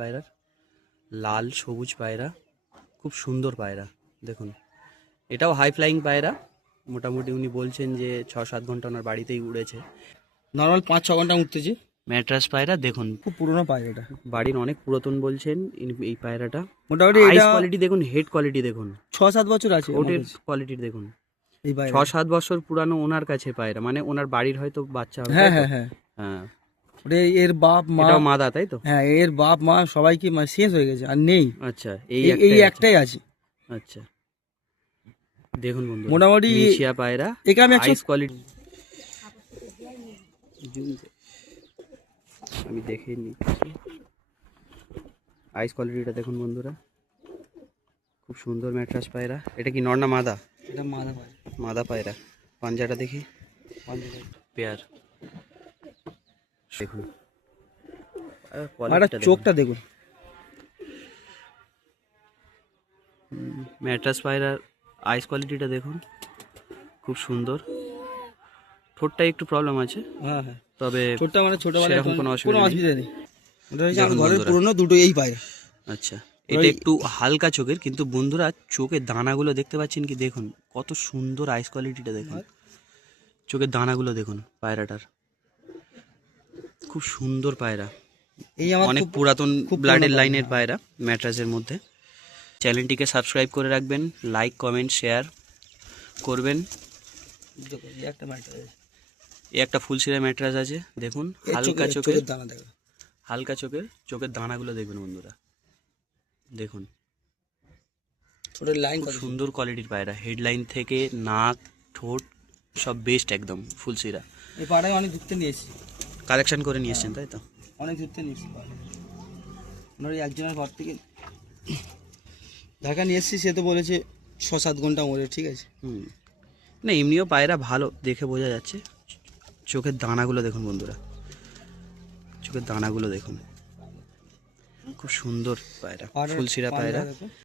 পায়রার লাল সবুজ পায়রা, খুব সুন্দর পায়রা। দেখুন এটাও হাই ফ্লাইং পায়রা, মোটামুটি উনি বলছেন যে 6-7 ঘন্টা ওনার বাড়িতেই উড়েছে। নর্মাল 5-6 ঘন্টা উঠতেছি। ম্যাট্রাস পায়রা দেখুন, খুব পুরোনো পায়রা এটা, বাড়ির অনেক পুরাতন বলছেন এই পায়রাটা। মোটামুটি আইস এটা কোয়ালিটি দেখুন, হেড কোয়ালিটি দেখুন, 6-7 বছর আছে ঠোঁটের কোয়ালিটি দেখুন। এই পায়রা। 6-7 বছর পুরানো ওনার কাছে পায়রা, মানে ওনার বাড়ির হয়তো বাচ্চা হবে। হ্যাঁ তাই তো? হ্যাঁ হ্যাঁ, হ্যাঁ, ওটা এর বাপ মা, এটাও মাদা তাই তো? হ্যাঁ এর বাপ মা সবাইকে শেষ হয়ে গেছে, আর নেই। আচ্ছা, এই একটাই আছে। আচ্ছা দেখুন বন্ধু, মোটামুটি মিছিয়া পায়রা, একে আমি আইস কোয়ালিটি আমি দেখে নিচ্ছি। আইস কোয়ালিটিটা দেখুন বন্ধুরা, খুব সুন্দর ম্যাট্রাস পায়রা। এটা কি নর না মাদা? এটা মাদা পায়রা। মাদা পায়রা। পাঞ্জাটা দেখি, পেয়ার দেখুন, পায়রার চোখটা দেখুন। ম্যাট্রাস পায়রার আইস কোয়ালিটিটা দেখুন, খুব সুন্দর। ঠোঁটটা একটু প্রবলেম আছে, হ্যাঁ হ্যাঁ, তবে ছোটটা মানে ছোটবেলায় সেরকম কোনো অসুবিধা নেই। নেই। ওটা হচ্ছে দেখুন আমার ঘরের বন্ধুরা। পুরনো দুটো এই পায়রা। আচ্ছা, এটা একটু হালকা চোখের, কিন্তু বন্ধুরা চোখের দানাগুলো দেখতে পাচ্ছেন কি? দেখুন কত সুন্দর আইস কোয়ালিটিটা দেখুন, চোখের দানাগুলো দেখুন পায়রাটার, খুব সুন্দর পায়রা। এই আমার অনেক পুরাতন ব্লাডের লাইনের পায়রা ম্যাট্রাসের মধ্যে। চ্যানেলটিকে সাবস্ক্রাইব করে রাখবেন, লাইক কমেন্ট শেয়ার করবেন। একটা ম্যাট্রাস, এই একটা ফুলশিরা ম্যাট্রাস আছে দেখুন, হালকা চোখের দানা দেখো, হালকা চোখের দানাগুলো দেখবেন বন্ধুরা, দেখুন ছোটের লাইন খুব সুন্দর কোয়ালিটির পায়রা। হেডলাইন থেকে নাক ঠোঁট সব বেস্ট একদম ফুলশিরা। এই পায়রায় অনেক ঘুরতে নিয়ে এসেছি, কালেকশন করে নিয়ে এসছেন তাই তো? অনেক ঘুরতে নিয়ে এসেছি। ওনার একজনের ঘর থেকে ঢাকা নিয়ে এসেছি, সে তো বলেছে 6-7 ঘন্টা মরে, ঠিক আছে। না এমনিও পায়রা ভালো দেখে বোঝা যাচ্ছে। চোখের দানাগুলো দেখুন বন্ধুরা, চোখের দানাগুলো দেখুন, খুব সুন্দর পায়রা, ফুলশিরা পায়রা।